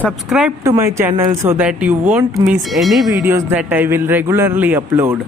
Subscribe to my channel so that you won't miss any videos that I will regularly upload.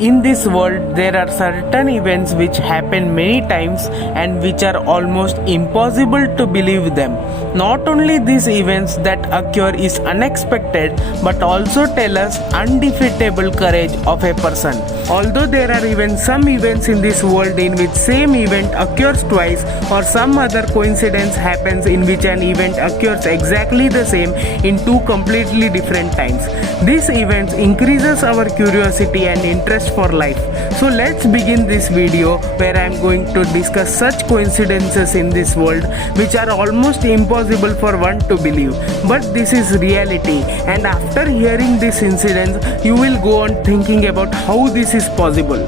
In this world, there are certain events which happen many times and which are almost impossible to believe them. Not only these events that occur is unexpected, but also tell us undefeatable courage of a person. Although there are even some events in this world in which same event occurs twice, or some other coincidence happens in which an event occurs exactly the same in two completely different times. These events increases our curiosity and interest for life. So let's begin this video where I am going to discuss such coincidences in this world which are almost impossible for one to believe. But this is reality, and after hearing this incident, you will go on thinking about how this is possible.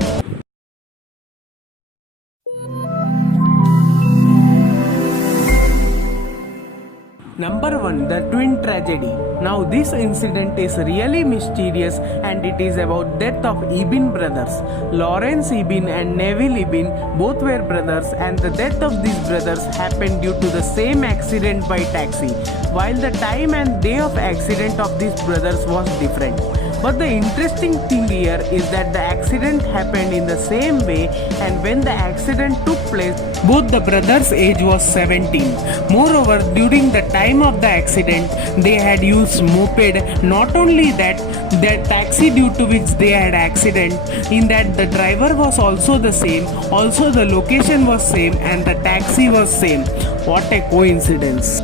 Number 1. The twin tragedy. Now this incident is really mysterious and it is about death of Ibn brothers. Lawrence Ibn and Neville Ibn both were brothers, and the death of these brothers happened due to the same accident by taxi, while the time and day of accident of these brothers was different. But the interesting thing here is that the accident happened in the same way, and when the accident took place, both the brothers' age was 17. Moreover, during the time of the accident, they had used moped. Not only that, the taxi due to which they had accident, in that the driver was also the same, also the location was same, and the taxi was same. What a coincidence.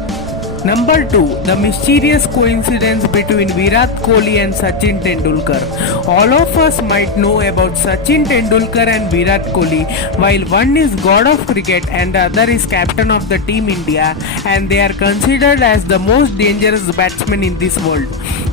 Number 2. The mysterious coincidence between Virat Kohli and Sachin Tendulkar. All of us might know about Sachin Tendulkar and Virat Kohli, while one is god of cricket and the other is captain of the Team India, and they are considered as the most dangerous batsmen in this world.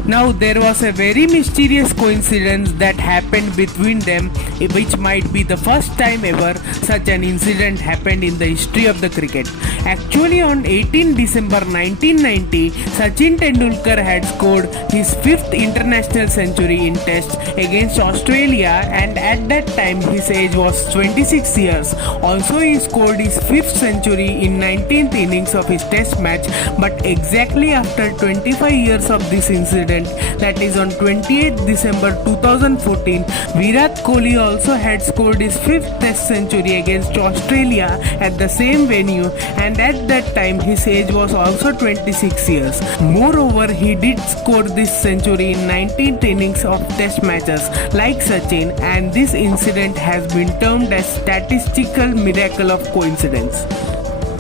Now there was a very mysterious coincidence that happened between them, which might be the first time ever such an incident happened in the history of the cricket. Actually, on 18 December 1990, Sachin Tendulkar had scored his 5th international century in Test against Australia, and at that time his age was 26 years. Also, he scored his 5th century in 19th innings of his Test match, but exactly after 25 years of this incident, that is on 28 December 2014, Virat Kohli also had scored his 5th Test century against Australia at the same venue, and at that time his age was also 26 years. Moreover, he did score this century in 19th innings of Test matches like Sachin, and this incident has been termed as statistical miracle of coincidence.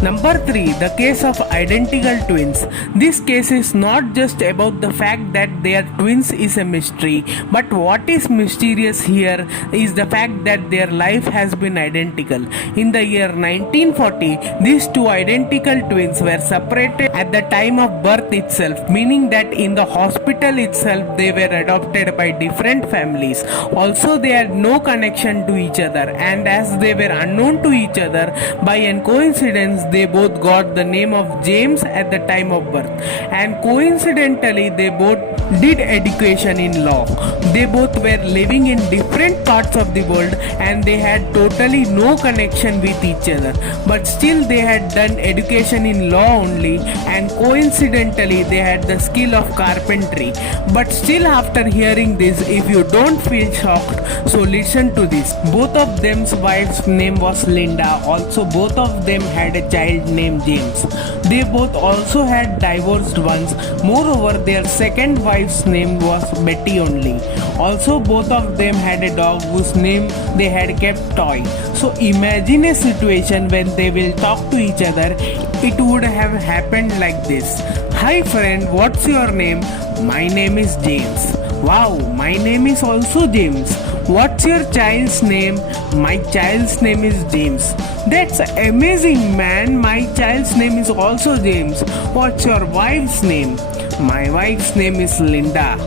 Number 3. The case of identical twins. This case is not just about the fact that they are twins is a mystery, but what is mysterious here is the fact that their life has been identical. In the year 1940, these two identical twins were separated at the time of birth itself, meaning that in the hospital itself they were adopted by different families. Also, they had no connection to each other, and as they were unknown to each other, by a coincidence they both got the name of James at the time of birth, and coincidentally they both did education in law. They both were living in different parts of the world and they had totally no connection with each other, but still they had done education in law only, and coincidentally they had the skill of carpentry. But still, after hearing this, if you don't feel shocked, so listen to this. Both of them's wife's name was Linda. Also, both of them had a child named James. They both also had divorced ones. Moreover, their second wife's name was Betty only. Also, both of them had a dog whose name they had kept Toy. So imagine a situation when they will talk to each other. It would have happened like this. Hi friend, what's your name? My name is James. Wow, my name is also James. What's your child's name? My child's name is James. That's amazing, man. My child's name is also James. What's your wife's name? My wife's name is Linda.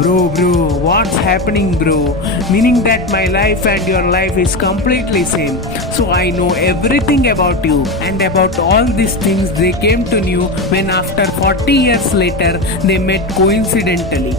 Bro, what's happening, bro? Meaning that my life and your life is completely same. So I know everything about you, and about all these things they came to know when after 40 years later they met coincidentally.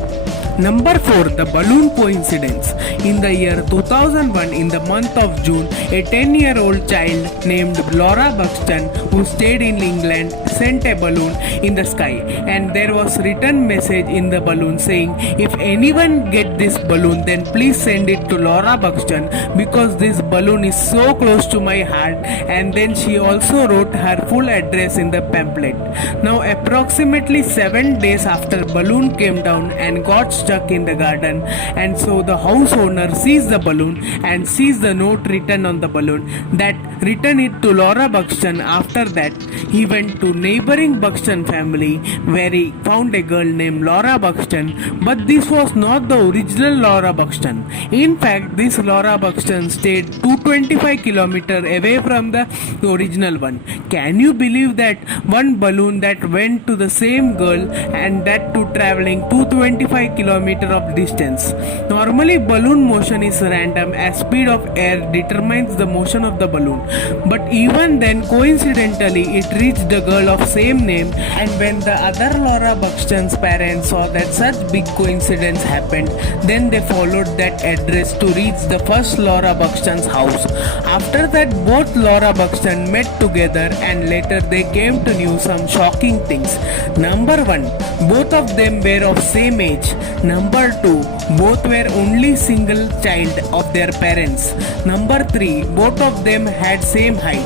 Number 4. The balloon coincidence. In the year 2001, in the month of June, a 10-year-old child named Laura Buxton, who stayed in England, sent a balloon in the sky, and there was written message in the balloon saying, if anyone get this balloon, then please send it to Laura Buxton, because this balloon is so close to my heart. And then she also wrote her full address in the pamphlet. Now approximately 7 days after balloon came down and got stuck in the garden, and so the house owner sees the balloon and sees the note written on the balloon that written it to Laura Buxton. After that, he went to neighboring Buxton family where he found a girl named Laura Buxton, but this was not the original Laura Buxton. In fact, this Laura Buxton stayed 225 kilometers away from the original one. Can you believe that? One balloon that went to the same girl, and that to traveling 225 kilometers of distance. Normally balloon motion is random as speed of air determines the motion of the balloon, but even then coincidentally it reached the girl of same name. And when the other Laura Buxton's parents saw that such big coincidence happened, then they followed that address to reach the first Laura Buxton's house. After that, both Laura Buxton met together, and later they came to know some shocking things. Number 1, both of them were of same age. Number 2, both were only single child of their parents. Number 3, both of them had same height.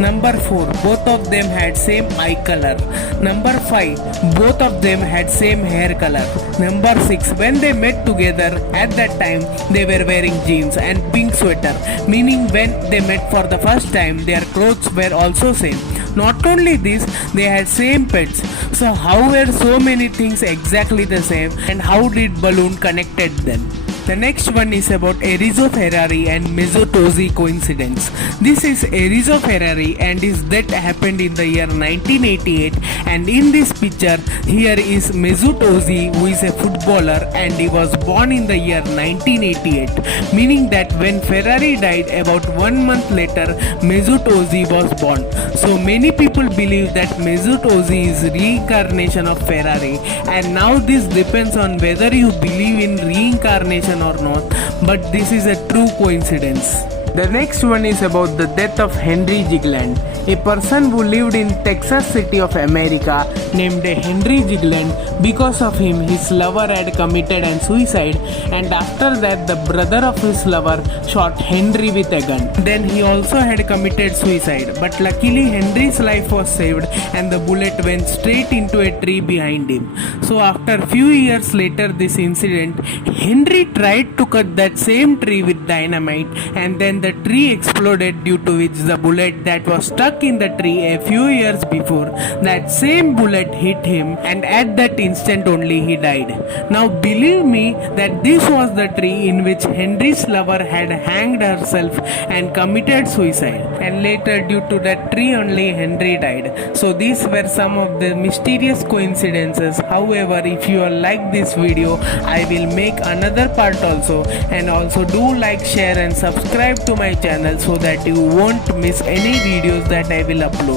Number 4, both of them had same eye color. Number 5, both of them had same hair color. Number 6, when they met together at that time, they were wearing jeans and pink sweater, meaning when they met for the first time, their clothes were also same. Not only this, they had same pets. So how were so many things exactly the same, and how did balloon connected them? The next one is about Enrico Ferrari and Mesut Ozil coincidence. This is Enrico Ferrari, and his death happened in the year 1988. And in this picture, here is Mesut Ozil, who is a footballer, and he was born in the year 1988. Meaning that when Ferrari died, about 1 month later, Mesut Ozil was born. So many people believe that Mesut Ozil is reincarnation of Ferrari, and now this depends on whether you believe in reincarnation or not, but this is a true coincidence. The next one is about the death of Henry Jigland, a person who lived in Texas City of America named Henry Jigland. Because of him, his lover had committed an suicide, and after that the brother of his lover shot Henry with a gun. Then he also had committed suicide, but luckily Henry's life was saved and the bullet went straight into a tree behind him. So after few years later this incident, Henry tried to cut that same tree with dynamite, and then the tree exploded, due to which the bullet that was stuck in the tree a few years before, that same bullet hit him, and at that instant only he died. Now believe me that this was the tree in which Henry's lover had hanged herself and committed suicide, and later due to that tree only Henry died. So these were some of the mysterious coincidences. However, if you all like this video, I will make another part also, and also do like, share and subscribe to my channel so that you won't miss any videos that I will upload.